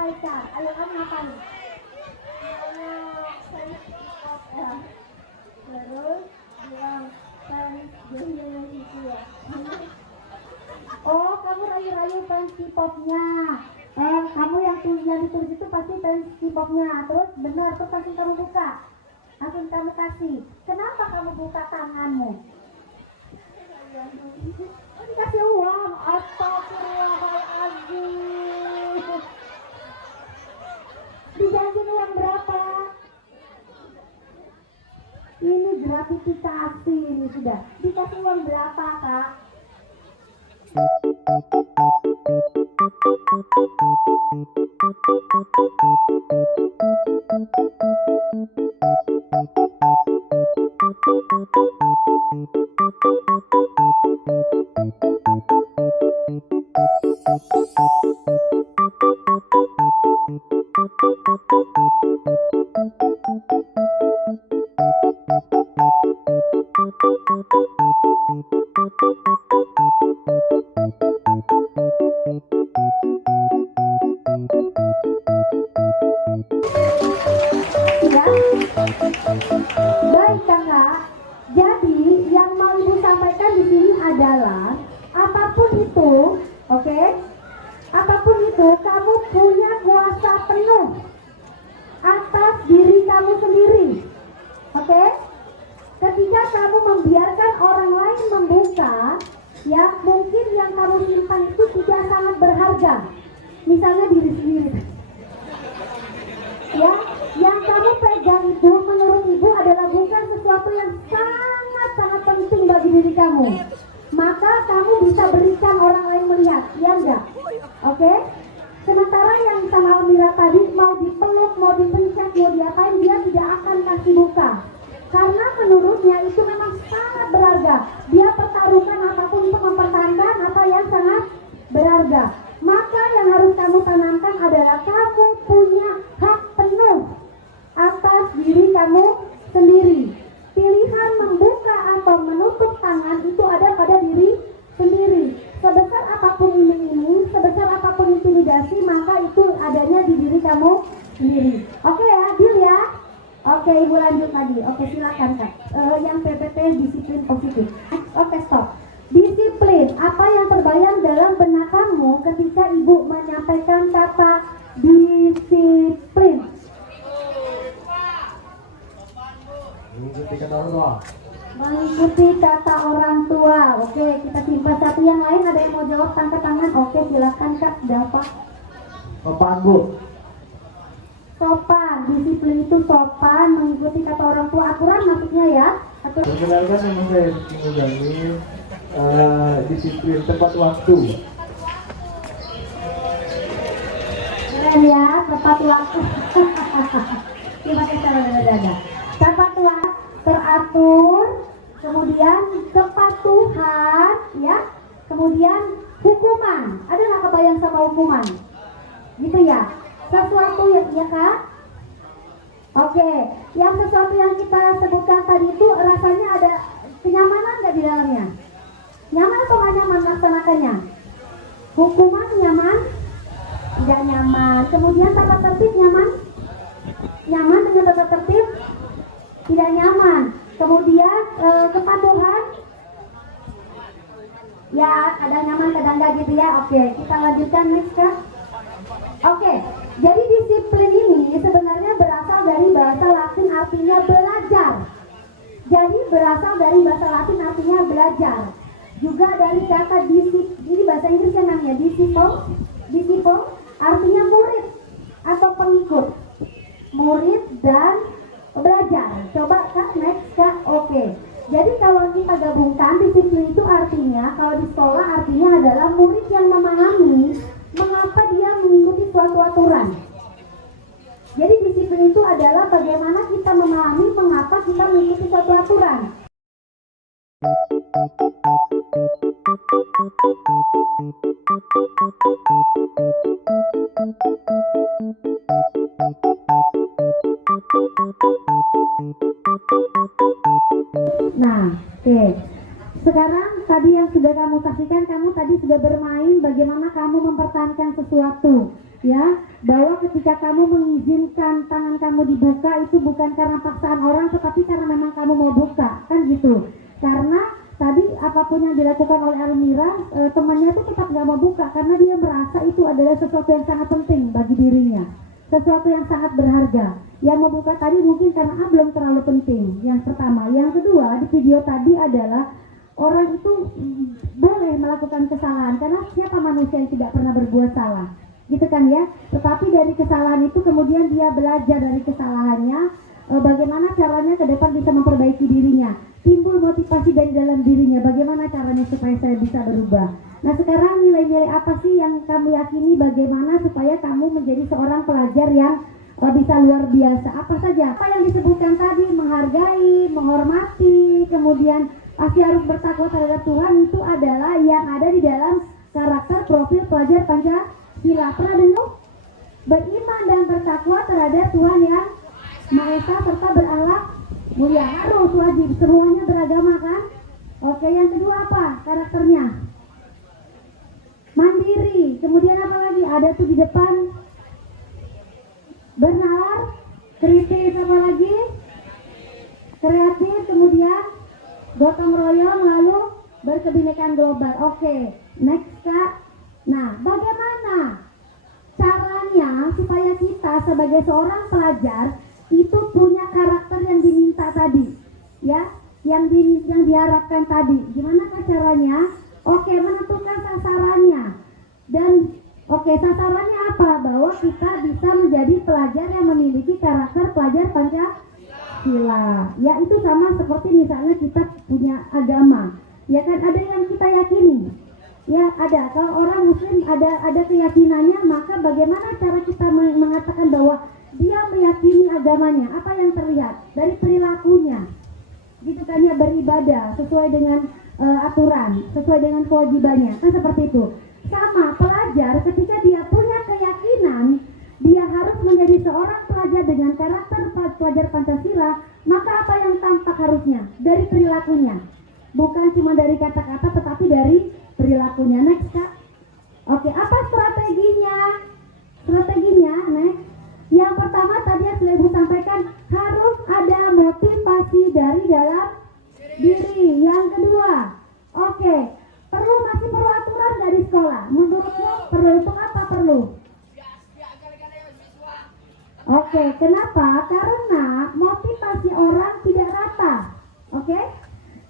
sampaikan. Ayo kamu ngapain? Terus bilang fans itu ya. Oh, kamu rayu-rayu fans K-popnya. Kamu yang ditulis itu pasti fans K-popnya. Terus benar, terus langsung kamu buka. Langsung kamu kasih. Kenapa kamu buka tanganmu? Oh, dikasih uang. Astagfirullahaladzim. Dijanjiin uang berapa? Ini gratifikasi ini sudah. Dikasih uang berapa, Kak? Baik kakak, jadi yang mau ibu sampaikan di sini adalah apapun itu, oke? Apapun itu, kamu punya kuasa penuh atas diri kamu sendiri, oke? Ketika kamu membiarkan orang lain membuka, ya mungkin yang kamu simpan itu tidak sangat berharga, misalnya diri sendiri. Ya, yang kamu pegang itu menurut ibu adalah bukan sesuatu yang sangat-sangat penting bagi diri kamu. Maka kamu bisa berikan orang lain melihat, ya enggak? Oke? Sementara yang sama Almira tadi mau dipeluk, mau dipencet, mau diapain, dia tidak akan kasih buka. Karena menurutnya itu memang sangat berharga. Dia pertaruhkan apapun untuk mempertahankan apa yang sangat berharga. Maka yang harus kamu tanamkan adalah kamu punya hak penuh atas diri kamu sendiri. Pilihan membuka atau menutup tangan itu ada pada diri sendiri. Sebesar apapun iming-iming, sebesar apapun intimidasi, maka itu adanya di diri kamu sendiri. Oke ya, deal ya? Oke, ibu lanjut lagi. Oke, silakan kak. Yang PPT disiplin positif. Oke, stop. Disiplin, apa yang terbayang dalam benak kamu ketika ibu menyampaikan kata disiplin? Mengikuti kata orang tua. Mengikuti kata orang tua. Oke, kita simpan satu. Yang lain ada yang mau jawab, angkat tangan. Oke, silakan kak. Dapat. Sopan bu. Sopan, disiplin itu sopan, mengikuti kata orang tua, aturan maksudnya ya. Sebenarnya memang saya mengulangi disiplin tepat waktu. Keren ya, tepat waktu. Terima kasih. Tepat waktu, teratur, kemudian kepatuhan, ya, kemudian hukuman. Ada nggak kebayang sama hukuman? Gitu ya. Sesuatu yang ya kak. Oke, yang sesuatu yang kita sebutkan tadi itu rasanya ada kenyamanan nggak di dalamnya? Nyaman atau nggak nyaman melaksanakannya? Hukuman nyaman? Tidak nyaman. Kemudian tata tertib nyaman? Nyaman dengan tata tertib? Tidak nyaman. Kemudian kepatuhan? Ya, kadang nyaman, kadang nggak gitu ya. Oke, kita lanjutkan next kak. Oke, jadi disiplin ini sebenarnya berasal dari bahasa Latin artinya belajar. Jadi berasal dari bahasa Latin artinya belajar. Juga dari kata ini bahasa Inggris yang namanya disciple artinya murid atau pengikut. Murid dan belajar. Coba kak, next kak. Oke. Jadi kalau kita gabungkan, disiplin itu artinya, kalau di sekolah artinya adalah murid yang memahami mengapa dia mengikuti suatu aturan. Jadi disiplin itu adalah bagaimana kita memahami mengapa kita mengikuti suatu aturan. Nah, oke. Sekarang tadi yang sudah kamu saksikan, kamu tadi sudah bermain bagaimana kamu mempertahankan sesuatu. ya, bahwa ketika kamu mengizinkan tangan kamu dibuka itu bukan karena paksaan orang, tetapi karena memang kamu mau buka, kan gitu. Karena tadi apapun yang dilakukan oleh Almira, temannya itu tetap nggak mau buka karena dia merasa itu adalah sesuatu yang sangat penting bagi dirinya, sesuatu yang sangat berharga. Yang mau buka tadi mungkin karena belum terlalu penting. Yang pertama, yang kedua di video tadi adalah orang itu boleh melakukan kesalahan karena siapa manusia yang tidak pernah berbuat salah, gitu kan ya. Tetapi dari kesalahan itu kemudian dia belajar dari kesalahannya, bagaimana caranya ke depan bisa memperbaiki dirinya, timbul motivasi dari dalam dirinya, bagaimana caranya supaya saya bisa berubah. Nah sekarang nilai-nilai apa sih yang kamu yakini, bagaimana supaya kamu menjadi seorang pelajar yang bisa luar biasa? Apa saja? Apa yang disebutkan tadi, menghargai, menghormati, kemudian pasti harus bertakwa terhadap Tuhan, itu adalah yang ada di dalam karakter profil pelajar Pancasila. Pernah dengar? Beriman dan bertakwa terhadap Tuhan yang Maha Esa serta berakhlak mulia, harus wajib, semuanya beragama kan? Oke, yang kedua apa karakternya? Mandiri. Kemudian apa lagi? Ada tuh di depan, bernalar, kritis, apa lagi? Kreatif, kemudian gotong royong, lalu berkebinekaan global. Oke, next Kak. Nah, bagaimana caranya supaya kita sebagai seorang pelajar itu punya karakter yang diminta tadi, ya, yang diharapkan tadi? Gimana caranya? Oke, menentukan sasarannya. Dan oke, sasarannya apa? Bahwa kita bisa menjadi pelajar yang memiliki karakter pelajar Pancasila. Ya, itu sama seperti misalnya kita punya agama, ya kan, ada yang kita yakini. Ya, ada. Kalau orang muslim ada keyakinannya, maka bagaimana cara kita mengatakan bahwa dia meyakini agamanya? Apa yang terlihat dari perilakunya, gitu kan ya, beribadah sesuai dengan aturan, sesuai dengan kewajibannya, kan seperti itu. Sama pelajar, ketika dia punya keyakinan dia harus menjadi seorang pelajar dengan karakter pelajar Pancasila, maka apa yang tampak harusnya dari perilakunya, bukan cuma dari kata-kata tetapi dari perilakunya. Next Kak. Oke, apa strateginya? Strateginya next. Yang pertama tadi yang sudah Ibu sampaikan, harus ada motivasi dari dalam diri. Yang kedua, oke, masih perlu aturan dari sekolah. Menurutmu perlu? Untuk apa perlu? Oke, kenapa? Karena motivasi orang tidak rata. Oke?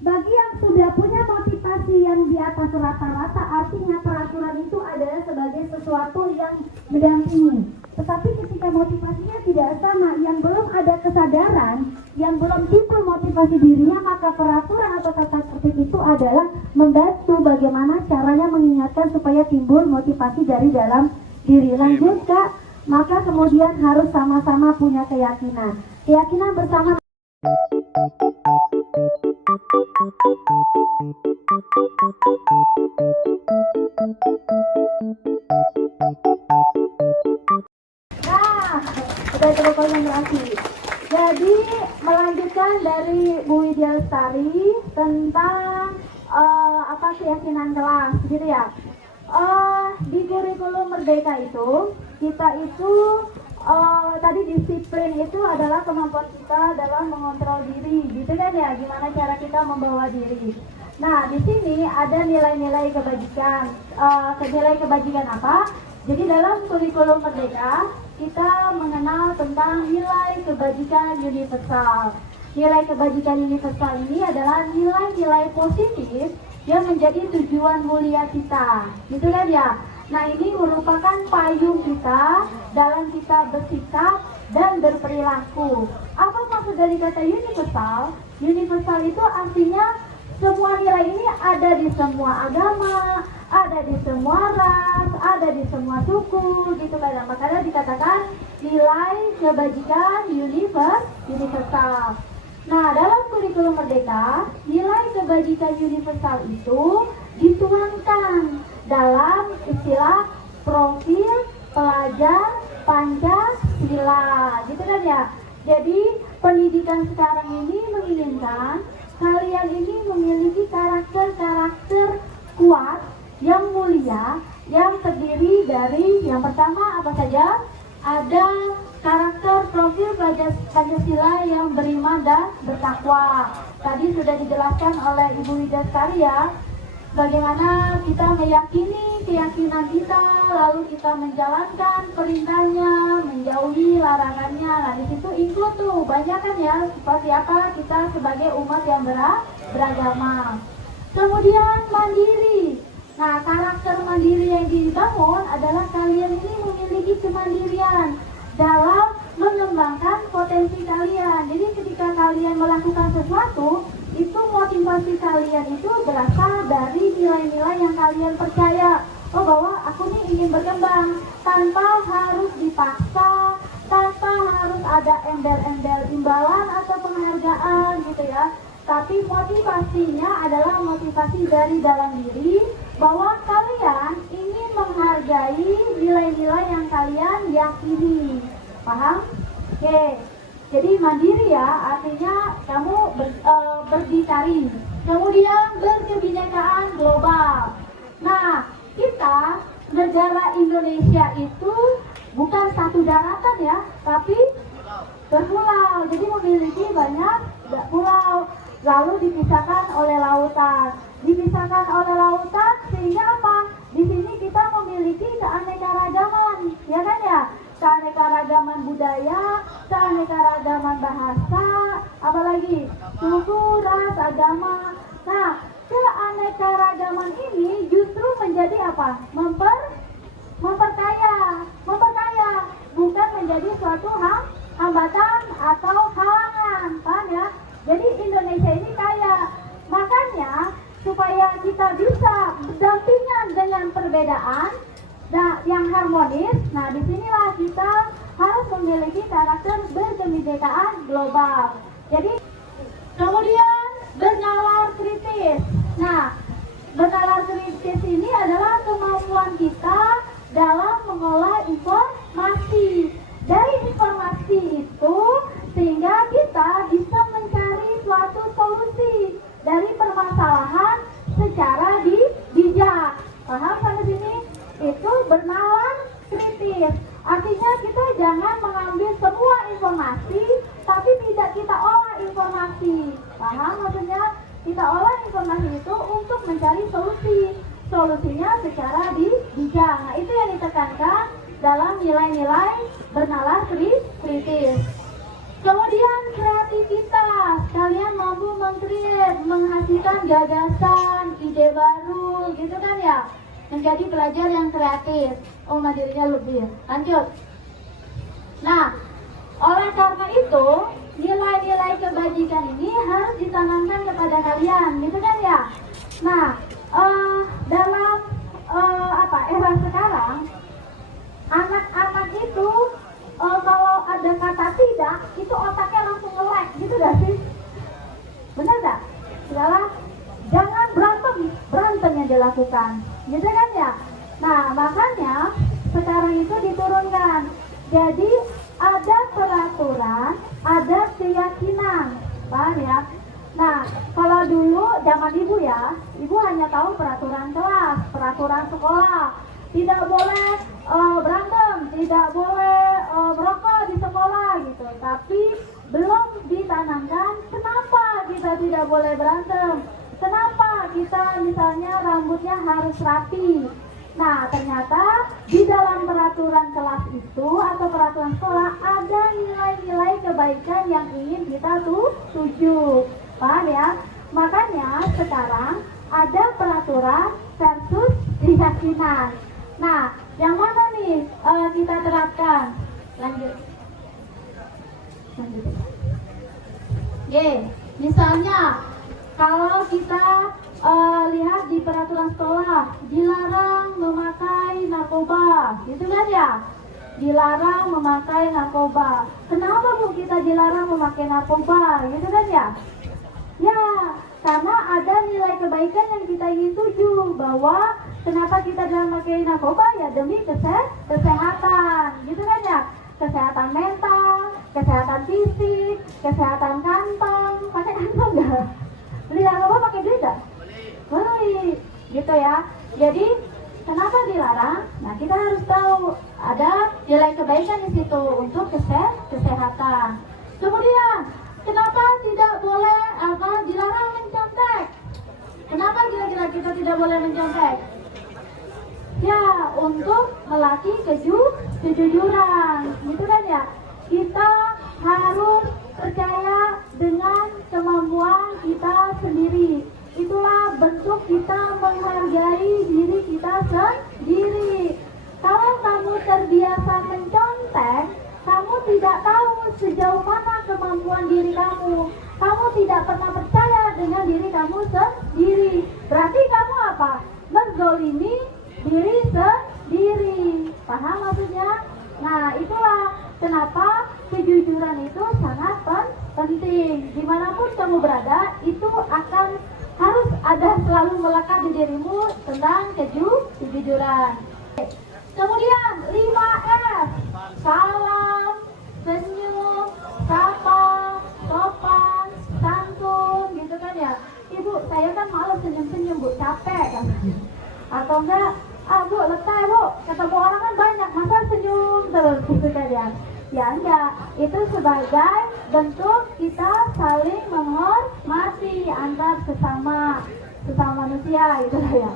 Bagi yang sudah punya motivasi yang di atas rata-rata, artinya peraturan itu adalah sebagai sesuatu yang mendampingi. Tetapi ketika motivasinya tidak sama, yang belum ada kesadaran, yang belum timbul motivasi dirinya, maka peraturan atau tata tertib itu adalah membantu bagaimana caranya mengingatkan supaya timbul motivasi dari dalam diri. Lanjut Kak, maka kemudian harus sama-sama punya keyakinan. Keyakinan bersama. Sudah cukup konsentrasi. Jadi melanjutkan dari Bu Widya Lestari tentang keyakinan kelas, gitu ya. Di kurikulum Merdeka itu kita itu tadi disiplin itu adalah kemampuan kita dalam mengontrol diri, gitu kan ya, gimana cara kita membawa diri. Nah, di sini ada nilai-nilai kebajikan. Nilai kebajikan apa? Jadi dalam kurikulum Merdeka kita mengenal tentang nilai kebajikan universal. Nilai kebajikan universal ini adalah nilai-nilai positif yang menjadi tujuan mulia kita, gitu kan ya. Nah, ini merupakan payung kita dalam kita bersikap dan berperilaku. Apa maksud dari kata universal? Universal itu artinya semua nilai ini ada di semua agama, ada di semua ras, ada di semua suku, gitu kan. Makanya dikatakan nilai kebajikan universal. Nah, dalam kurikulum Merdeka, nilai kebajikan universal itu dituangkan dalam istilah profil pelajar Pancasila, gitu kan ya. Jadi pendidikan sekarang ini menginginkan kalian ini memiliki karakter kuat, yang mulia, yang terdiri dari yang pertama apa saja? belajar ada karakter profil Pancasila yang beriman dan bertakwa. Tadi sudah dijelaskan oleh Ibu Widaskari ya, bagaimana kita meyakini keyakinan kita, lalu kita menjalankan perintahnya, menjauhi larangannya. Nah di situ include tuh banyak kan ya, seperti apa kita sebagai umat yang beragama. Kemudian mandiri. Nah karakter mandiri yang dibangun adalah kalian ini memiliki kemandirian dalam mengembangkan potensi kalian. Jadi ketika kalian melakukan sesuatu, itu motivasi kalian itu berasal dari nilai-nilai yang kalian percaya. Oh bahwa aku nih ingin berkembang tanpa harus dipaksa, tanpa harus ada embel-embel imbalan atau penghargaan gitu ya. Tapi motivasinya adalah motivasi dari dalam diri, bahwa kalian ingin menghargai nilai-nilai yang kalian yakini. Paham? Oke. Jadi mandiri ya, artinya kamu berdikari. Kemudian berkebinekaan global. Nah, kita negara Indonesia itu bukan satu daratan ya, tapi berpulau. Jadi memiliki banyak pulau, lalu dipisahkan oleh lautan. Dipisahkan oleh lautan sehingga apa? Di sini kita memiliki keanekaragaman, ya kan ya? Keanekaragaman budaya, keanekaragaman bahasa, apalagi suku, ras, agama. Nah, keanekaragaman ini justru menjadi apa? Memperkaya, bukan menjadi suatu hambatan atau halangan, paham ya? Jadi Indonesia ini kaya, makanya supaya kita bisa berdampingan dengan perbedaan, nah, yang harmonis. Nah, disinilah kita harus memiliki karakter berkebinekaan global. Jadi, kemudian bernalar kritis. Nah, bernalar kritis ini adalah kemampuan kita dalam mengolah informasi. Dari informasi itu, sehingga kita bisa mencari suatu solusi dari permasalahan secara bijak. Paham sampai sini? Itu bernalar kritis. Artinya kita jangan mengambil semua informasi tapi tidak kita olah informasi. Paham maksudnya? Kita olah informasi itu untuk mencari solusinya secara bijak. Nah itu yang ditekankan dalam nilai-nilai bernalar kritis. Kemudian kreativitas. Kalian mampu mengkreat, menghasilkan gagasan, ide baru gitu kan ya, menjadi pelajar yang kreatif. Oh, mandirinya lebih. Lanjut. Nah, oleh karena itu, nilai-nilai kebajikan ini harus ditanamkan kepada kalian, gitu kan ya. Nah, dalam era sekarang, anak-anak itu kalau ada kata tidak, itu otaknya langsung nge-lag, gitu gak sih? Bener gak? Segala, jangan berantem yang dilakukan, gitu kan ya? Nah, makanya sekarang itu diturunkan. Jadi ada peraturan, ada keyakinan, paham ya? Nah, kalau dulu zaman ibu ya, ibu hanya tahu peraturan kelas, peraturan sekolah. Tidak boleh berantem, tidak boleh merokok di sekolah gitu. Tapi belum ditanamkan kenapa kita tidak boleh berantem. Kenapa kita misalnya rambutnya harus rapi. Nah ternyata di dalam peraturan kelas itu atau peraturan sekolah ada nilai-nilai kebaikan yang ingin kita tuju. Paham ya? Makanya sekarang ada peraturan versus keyakinan. Nah, yang mana nih kita terapkan? Lanjut. Misalnya kalau kita lihat di peraturan sekolah, dilarang memakai narkoba, gitu kan ya? Dilarang memakai narkoba. Kenapa Bu kita dilarang memakai narkoba, gitu kan ya? Ya, karena ada nilai kebaikan yang kita ingin tuju, bahwa kenapa kita jangan memakai narkoba ya demi kesehatan, gitu kan ya? Kesehatan mental, kesehatan fisik, kesehatan kantong. Pakai kantong nggak? Beli narkoba pakai duit nggak? Boleh, gitu ya. Jadi kenapa dilarang? Nah kita harus tahu ada nilai kebaikan di situ untuk kesehatan. Kemudian, kenapa tidak boleh dilarang mencontek? Kenapa kira-kira kita tidak boleh mencontek? Ya, untuk melatih kejujuran, gitu kan ya. Kita harus percaya dengan kemampuan kita sendiri. Itulah bentuk kita menghargai diri kita sendiri. Kalau kamu terbiasa mencontek, kamu tidak tahu sejauh mana kemampuan diri kamu. Kamu tidak pernah percaya dengan diri kamu sendiri. Berarti kamu apa? Menzolimi diri sendiri. Paham maksudnya? Nah, itulah kenapa kejujuran itu sangat penting. Dimanapun kamu berada, itu akan harus ada selalu melekat di dirimu tentang kejujuran. Kemudian 5S, salam, senyum, sapa, sopan, santun, gitu kan ya. Ibu, saya kan malas senyum-senyum, Bu, capek kan. Atau enggak, Bu, letih, Bu, ketemu orang kan banyak, masa senyum terus, gitu kan ya. Ya enggak, itu sebagai bentuk kita saling menghormati antar sesama manusia, gitu ya.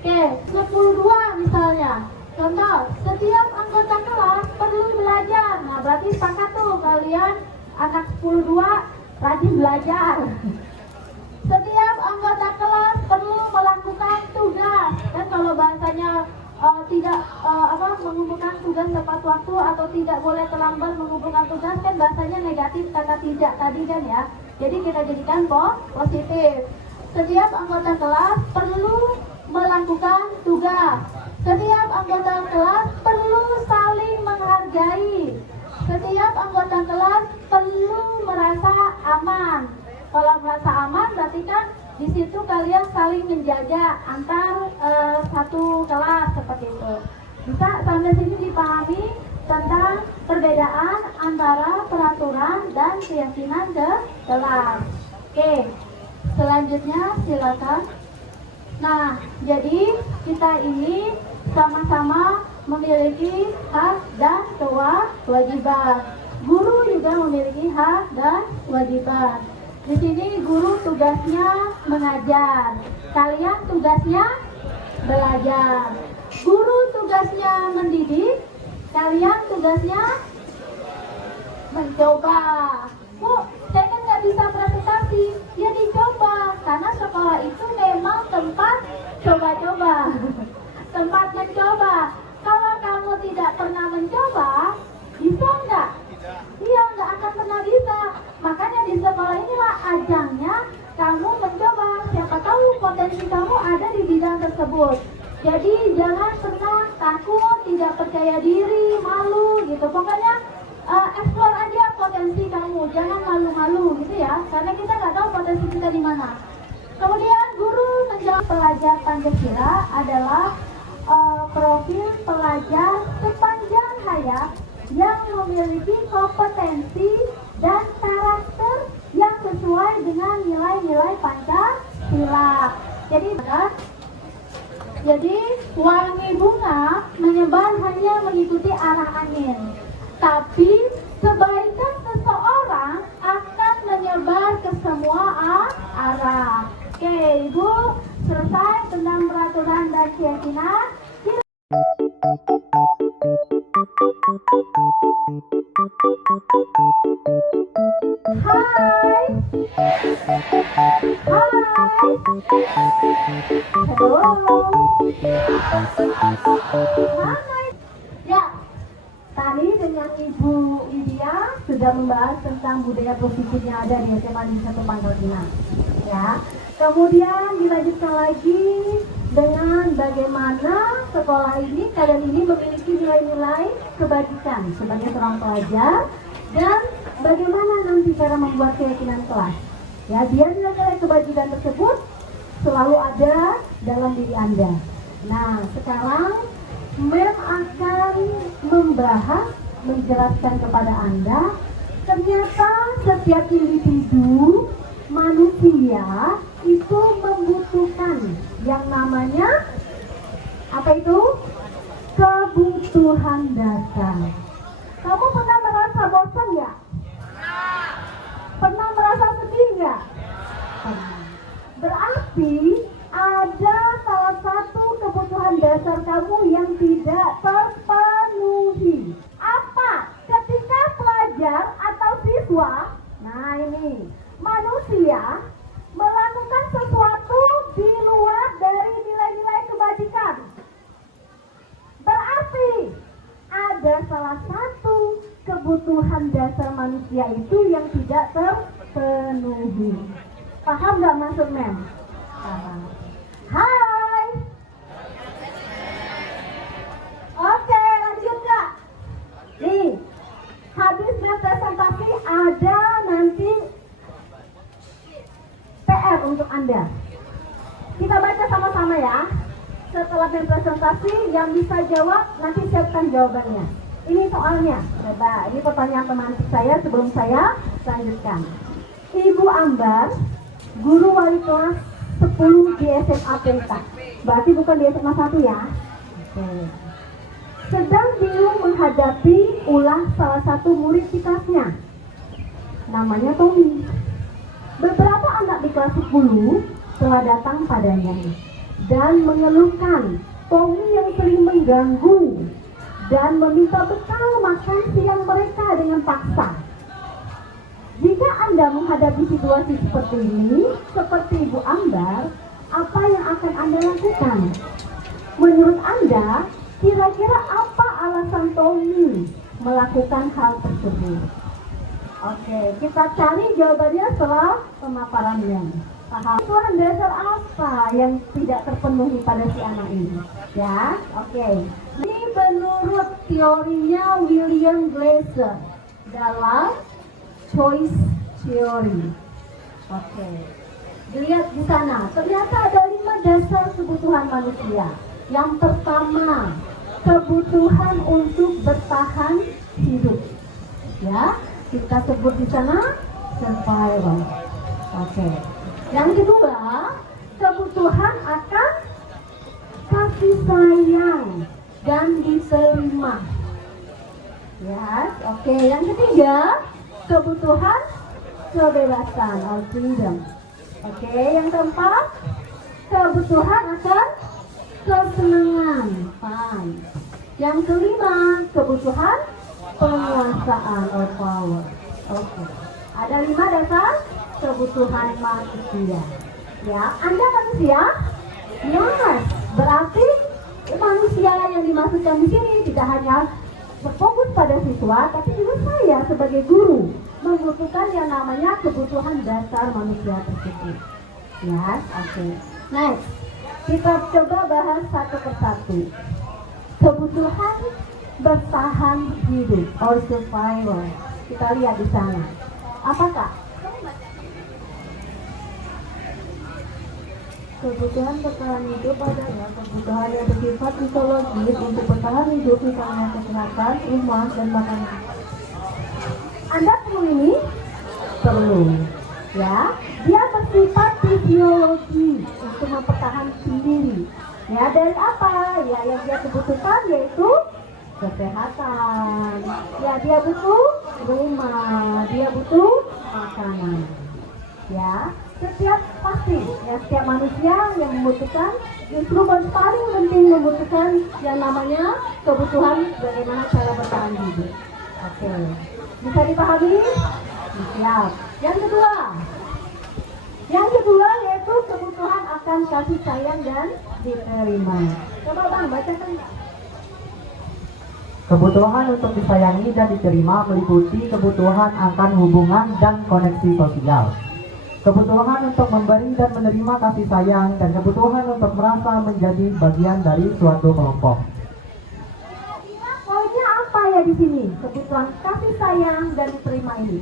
Oke, 10-2 misalnya. Contoh, setiap anggota kelas perlu belajar. Nah, berarti sepakat tuh kalian anak 10-2 rajin belajar. Setiap anggota kelas perlu melakukan tugas. Dan kalau bahasanya tidak mengumpulkan tugas tepat waktu atau tidak boleh terlambat mengumpulkan tugas, kan bahasanya negatif, kata tidak tadi kan ya. Jadi kita jadikan positif. Setiap anggota kelas perlu melakukan tugas. Setiap anggota kelas perlu saling menghargai. Setiap anggota kelas perlu merasa aman. Kalau merasa aman berarti kan di situ kalian saling menjaga antar satu kelas seperti itu. Bisa sampai sini dipahami tentang perbedaan antara peraturan dan keyakinan kelas. Oke, selanjutnya silakan. Nah, jadi kita ini sama-sama memiliki hak dan kewajiban. Guru juga memiliki hak dan kewajiban. Di sini guru tugasnya mengajar, kalian tugasnya belajar. Guru tugasnya mendidik, kalian tugasnya mencoba. Bu, saya kan nggak bisa presentasi, ya dicoba. Karena sekolah itu memang tempat coba-coba, tempat mencoba. Kalau kamu tidak pernah mencoba, bisa nggak? Iya, nggak akan pernah bisa. Makanya di sekolah inilah ajangnya kamu mencoba. Siapa tahu potensi kamu ada di bidang tersebut. Jadi jangan pernah takut, tidak percaya diri, malu gitu. Pokoknya explore aja potensi kamu. Jangan malu-malu gitu ya. Karena kita nggak tahu potensi kita di mana. Kemudian guru menjawab pelajar Pancasila adalah profil pelajar sepanjang hayat yang memiliki kompetensi dan karakter yang sesuai dengan nilai-nilai Pancasila. Jadi wangi bunga menyebar hanya mengikuti arah angin, tapi kebaikan seseorang akan menyebar ke semua arah. Oke, Ibu, selesai tentang peraturan dan keyakinan. Hai. Halo. Mana? Ya, tadi dengan Ibu Lydia sudah membahas tentang budaya positif yang ada di SMA di 1 Pangkal Pinang. Ya, kemudian dilanjutkan lagi dengan bagaimana sekolah ini, kalian ini memiliki nilai-nilai kebajikan sebagai seorang pelajar dan bagaimana nanti cara membuat keyakinan kelas. Ya, biar nilai-nilai kebajikan tersebut selalu ada dalam diri Anda. Nah, sekarang Mem akan membahas, menjelaskan kepada Anda, ternyata setiap individu manusia itu membutuhkan yang namanya apa itu? kebutuhan dasar. Kamu pernah merasa bosan ya? Pernah merasa sedih nggak? Berarti ada salah satu kebutuhan dasar kamu yang tidak terpenuhi. Apa? Ketika pelajar atau siswa, nah ini, manusia melakukan sesuatu di luar dari nilai-nilai kebajikan. Berarti ada salah satu kebutuhan dasar manusia itu yang tidak terpenuhi. Paham nggak maksud Mem? Paham. Hai. Oke, lanjut nggak? Nih, habis Mem presentasi ada nanti PR untuk Anda. Kita baca sama-sama ya. Setelah Mem presentasi, yang bisa jawab nanti siapkan jawabannya. Ini soalnya, coba, ini pertanyaan pemantik saya sebelum saya lanjutkan. Ibu Ambar, guru wali kelas 10 di SMA Pelita. Berarti bukan di SMA 1 ya. Oke. Sedang bingung menghadapi ulah salah satu murid di kelasnya. Namanya Tommy. Beberapa anak di kelas 10 telah datang padanya dan mengeluhkan Tommy yang sering mengganggu dan meminta bekal makan siang mereka dengan paksa. Jika Anda menghadapi situasi seperti ini, seperti Ibu Ambar, apa yang akan Anda lakukan? Menurut Anda, kira-kira apa alasan Tommy melakukan hal tersebut? Oke, kita cari jawabannya setelah pemaparannya. Paham? Kebutuhan dasar apa yang tidak terpenuhi pada si anak ini? Ya, oke. Ini menurut teorinya William Glasser dalam choice theory. Oke. Dilihat di sana, ternyata ada 5 dasar kebutuhan manusia. Yang pertama, kebutuhan untuk bertahan hidup. Ya, kita sebut di sana survival. Oke. Yang kedua, kebutuhan akan kasih sayang dan diterima. Ya, oke. Yang ketiga, kebutuhan kebebasan or freedom. Oke, yang keempat, kebutuhan akan kesenangan, fun. Yang kelima, kebutuhan penguasaan or power. Oke. Ada 5 dasar kebutuhan manusia. Ya, Anda manusia? Yes. Berarti manusia yang dimaksudkan di sini tidak hanya berfokus pada siswa, tapi juga saya sebagai guru membutuhkan yang namanya kebutuhan dasar manusia tersebut. Ya, oke. Next, kita coba bahas satu persatu. Kebutuhan bertahan hidup or survival. Kita lihat di sana. Apakah? Kebutuhan bertahan hidup adalah kebutuhan yang bersifat fisiologis untuk bertahan hidup, misalnya kesehatan, rumah, dan makanan. Anda perlu ini? Perlu. Ya, dia bersifat fisiologi untuk mempertahankan diri. Ya, dari apa? Ya, yang dia kebutuhkan yaitu kesehatan. Ya, dia butuh rumah, dia butuh makanan. Ya, setiap manusia yang membutuhkan, justru paling penting membutuhkan yang namanya kebutuhan bagaimana cara bertahan hidup. Oke, bisa dipahami? Siap. Yang kedua yaitu kebutuhan akan kasih sayang dan diterima. Coba Bang, bacakan. Kebutuhan untuk disayangi dan diterima meliputi kebutuhan akan hubungan dan koneksi sosial. Kebutuhan untuk memberi dan menerima kasih sayang, dan kebutuhan untuk merasa menjadi bagian dari suatu kelompok. Poinnya apa ya di sini? Kebutuhan kasih sayang dan diterima ini.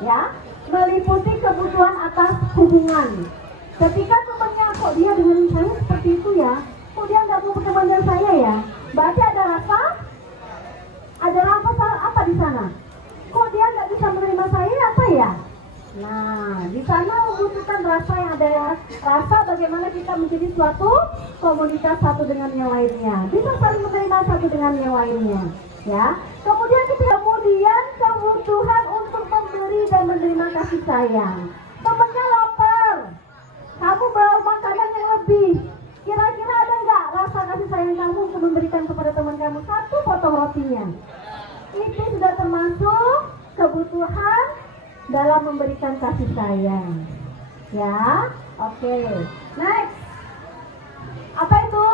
Ya, meliputi kebutuhan atas hubungan. Ketika temannya kok dia dengan saya seperti itu ya, kok dia nggak mau berteman dengan saya ya? Berarti ada rasa apa di sana? Kok dia nggak bisa menerima saya apa ya? Nah, di sana membutuhkan rasa yang ada ya. Rasa bagaimana kita menjadi suatu komunitas satu dengan yang lainnya. Bisa saling menerima satu dengan yang lainnya. Ya. Kemudian kebutuhan untuk memberi dan menerima kasih sayang. Temannya lapar, kamu bawa makanan yang lebih. Kira-kira ada nggak rasa kasih sayang kamu untuk memberikan kepada teman kamu satu potong rotinya? Itu sudah termasuk kebutuhan dalam memberikan kasih sayang. Ya, oke. Next, apa itu?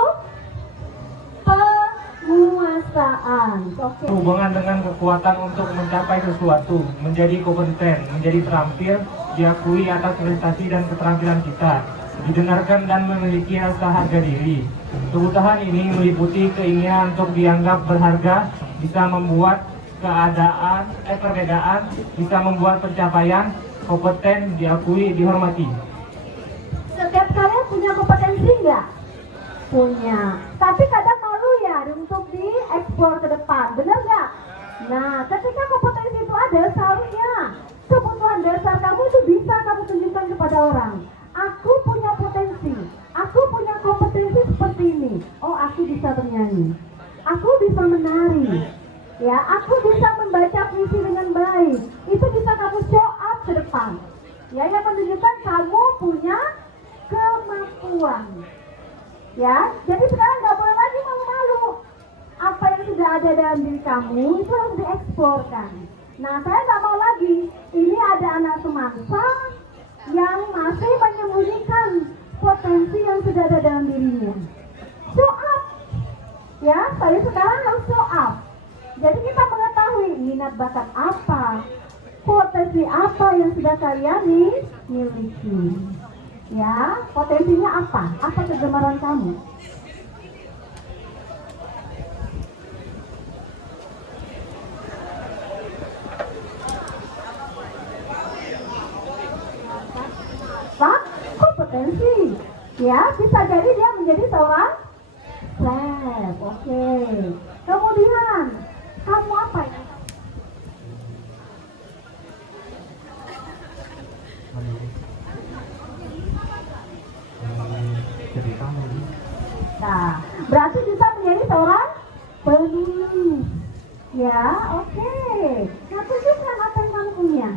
Penguasaan. Oke. Hubungan dengan kekuatan untuk mencapai sesuatu, menjadi kompeten, menjadi terampil, diakui atas prestasi dan keterampilan kita, didengarkan dan memiliki rasa harga diri. Kebutuhan ini meliputi keinginan untuk dianggap berharga, bisa membuat perbedaan, bisa membuat pencapaian, kompeten, diakui, dihormati. Setiap kalian punya kompetensi nggak? Punya. Tapi kadang malu ya untuk diekspor ke depan, benar nggak? Nah, ketika kompetensi itu ada, seharusnya kebutuhan dasar kamu itu bisa kamu tunjukkan kepada orang. Aku punya potensi, aku punya kompetensi seperti ini. Oh, aku bisa bernyanyi, aku bisa menari, ya, aku bisa membaca puisi dengan baik. Itu bisa kamu show up ke depan. Ya, yang menunjukkan kamu punya kemampuan. Ya, jadi sekarang nggak boleh lagi malu-malu. Apa yang sudah ada dalam diri kamu itu harus dieksporkan. Nah, saya nggak mau lagi. Ini ada anak semangsa yang masih menyembunyikan potensi yang sudah ada dalam dirinya. Show up. Ya, saya sekarang harus show up. Jadi kita mengetahui minat bakat apa, potensi apa yang sudah kalian miliki. Ya, potensinya apa? Apa kegemaran kamu? Apa? Kompetensi. Ya, bisa jadi dia menjadi seorang chef. Oke. Kemudian, kamu apa ya? Nah, berarti bisa menjadi seorang penulis. Ya, oke. Nah, tunjukkan apa yang kamu punya.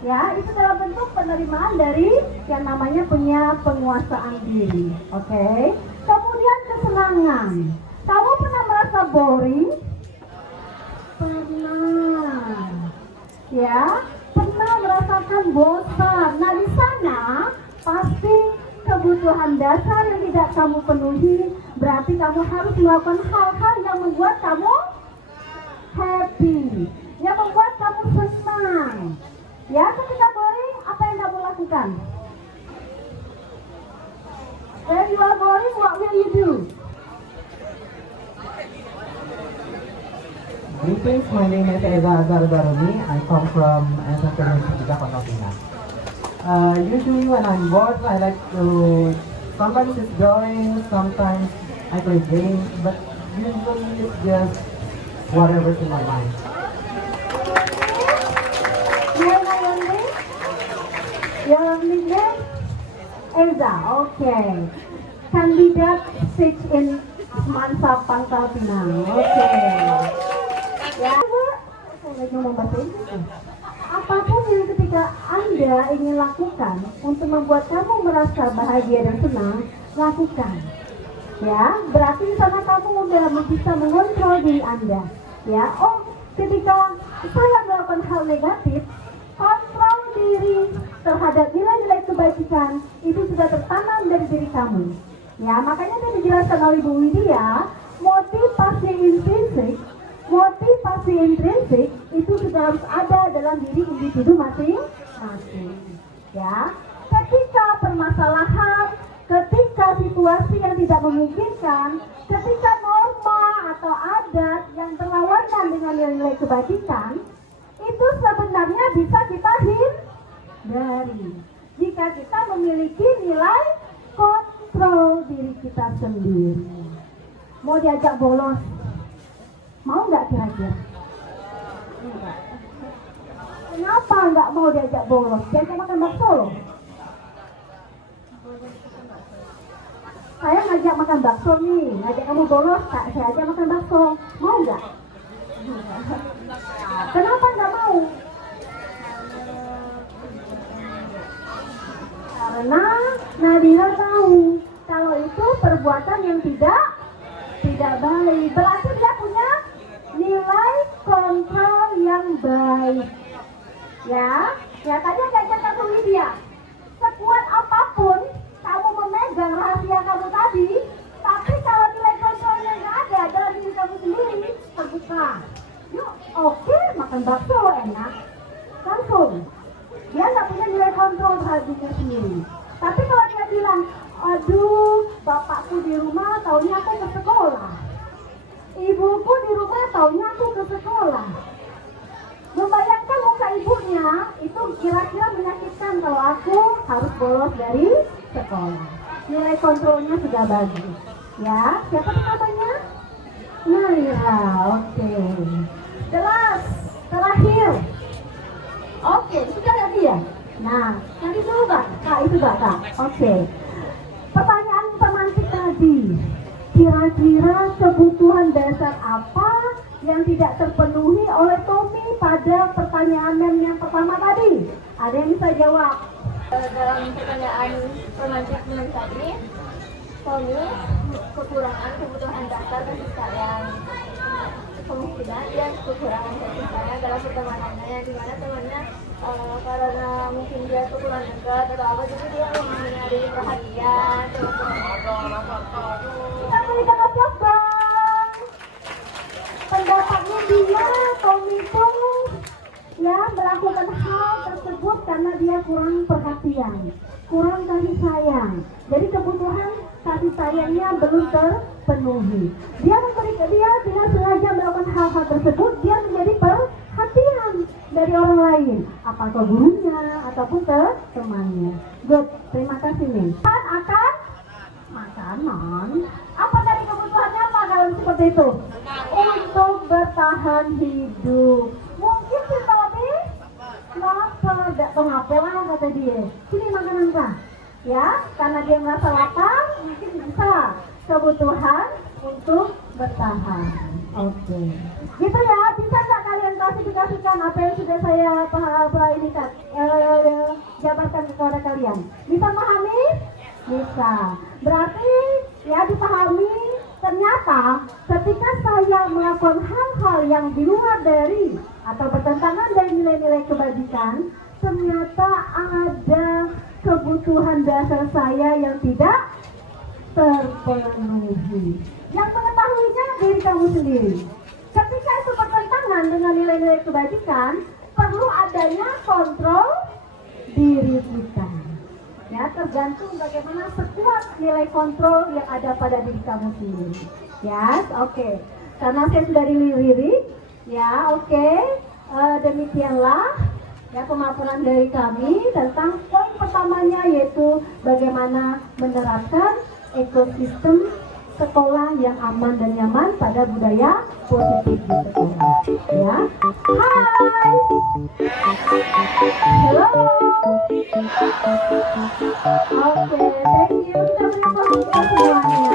Ya, itu dalam bentuk penerimaan dari yang namanya punya penguasaan diri. Oke. Kemudian kesenangan. Kamu pernah merasa boring? Pernah. Ya, pernah merasakan bosan. Nah, di sana pasti kebutuhan dasar yang tidak kamu penuhi, berarti kamu harus melakukan hal-hal yang membuat kamu happy, yang membuat kamu senang. Ya, ketika boring, apa yang kamu lakukan? When you are boring, what will you do? Greetings, my name is Eza Azarbarumi. I come from Entrepreneurship Pondokina. Usually when I'm bored, I like to sometimes it's drawing, sometimes I play games, but usually it's just whatever's in my mind. Your nickname? Eza, okay. Kandidat stage in Semansa Pangkal Pinang. Okay. Ya, saya ngomong bahasa Inggris. Apapun yang ketika Anda ingin lakukan untuk membuat kamu merasa bahagia dan senang, lakukan. Ya, berarti di sana kamu sudah bisa mengontrol diri Anda. Ya, oh, ketika saya melakukan hal negatif, kontrol diri terhadap nilai-nilai kebajikan itu sudah tertanam dari diri kamu. Ya, makanya tadi dijelaskan oleh Bu Widya, motivasi intrinsik itu sudah harus ada dalam diri individu masing-masing. Ya, ketika permasalahan, ketika situasi yang tidak memungkinkan, ketika norma atau adat yang berlawanan dengan nilai-nilai kebajikan, itu sebenarnya bisa kita hindari jika kita memiliki nilai kontrol diri kita sendiri. Mau diajak bolos, mau nggak kira-kira? Enggak. Kenapa nggak mau diajak bolos? Diajak makan bakso loh. saya ngajak makan bakso nih, ngajak kamu bolos, saya ajak makan bakso, mau nggak? Kenapa nggak mau? Karena Nadira tahu kalau itu perbuatan yang tidak baik. Berarti dia punya nilai kontrol yang baik. Ya tadi ajak kamu Lydia. Sekuat apapun kamu memegang rahasia kamu tadi, tapi kalau nilai kontrolnya nggak ada dalam diri kamu sendiri, terbuka. Yuk, oke, makan bakso enak, langsung. Dia nggak punya nilai kontrol terhadap dirinya sendiri. Tapi kalau dia bilang, aduh, bapakku di rumah taunya aku ke sekolah, ibuku di rumah taunya aku ke sekolah. Membayangkan muka ibunya itu kira-kira menyakitkan kalau aku harus bolos dari sekolah. Nilai kontrolnya sudah bagus. Ya, siapa namanya? Naira, oke. Jelas, terakhir. Oke, sudah lagi ya? Nah, nanti dulu Kak, itu Kak. Oke. Pertanyaan pemantik tadi. Kira-kira kebutuhan dasar apa yang tidak terpenuhi oleh Tommy pada pertanyaan yang pertama tadi? Ada yang bisa jawab? Dalam pertanyaan pemantik tadi, Tommy kekurangan kebutuhan dasar kasih sayang. Kemungkinan dia kekurangan kasih sayang dalam pertemanannya, di mana temannya karena mungkin dia kurang dekat atau apa, jadi dia mencari perhatian. Kita berikan aplaus dong. Pendapatnya dia, Tommy itu ya melakukan hal tersebut karena dia kurang perhatian, kurang kasih sayang. Jadi kebutuhan kasih sayangnya belum terpenuhi. Dia dengan sengaja melakukan hal-hal tersebut, dia menjadi perhatian dari orang lain, apakah gurunya ataupun temannya. Good, terima kasih nih. Akan makanan. Apa dari kebutuhannya apa kalau seperti itu? Untuk bertahan hidup. Mungkin si Tommy lapar, tidak pengapel lah kata dia. Sini makanan kah? Ya, karena dia merasa lapar, mungkin bisa kebutuhan untuk bertahan. Oke. Gitu ya, bisa nggak kalian klasifikasikan apa yang sudah saya jabarkan kepada kalian? Bisa memahami? Bisa. Berarti ya dipahami, ternyata ketika saya melakukan hal-hal yang di luar dari atau bertentangan dari nilai-nilai kebajikan, ternyata ada kebutuhan dasar saya yang tidak terpenuhi. Yang mengetahuinya diri kamu sendiri. Ketika itu bertentangan dengan nilai-nilai kebajikan, perlu adanya kontrol diri kita. Ya, tergantung bagaimana sekuat nilai kontrol yang ada pada diri kamu sendiri. Ya, oke. Karena saya sudah dilirik, ya, oke. Demikianlah ya pemaparan dari kami tentang poin pertamanya, yaitu bagaimana menerapkan ekosistem sekolah yang aman dan nyaman pada budaya positif di sekolah. Ya, hai, hello, oke, thank you, kita beri aplaus semuanya.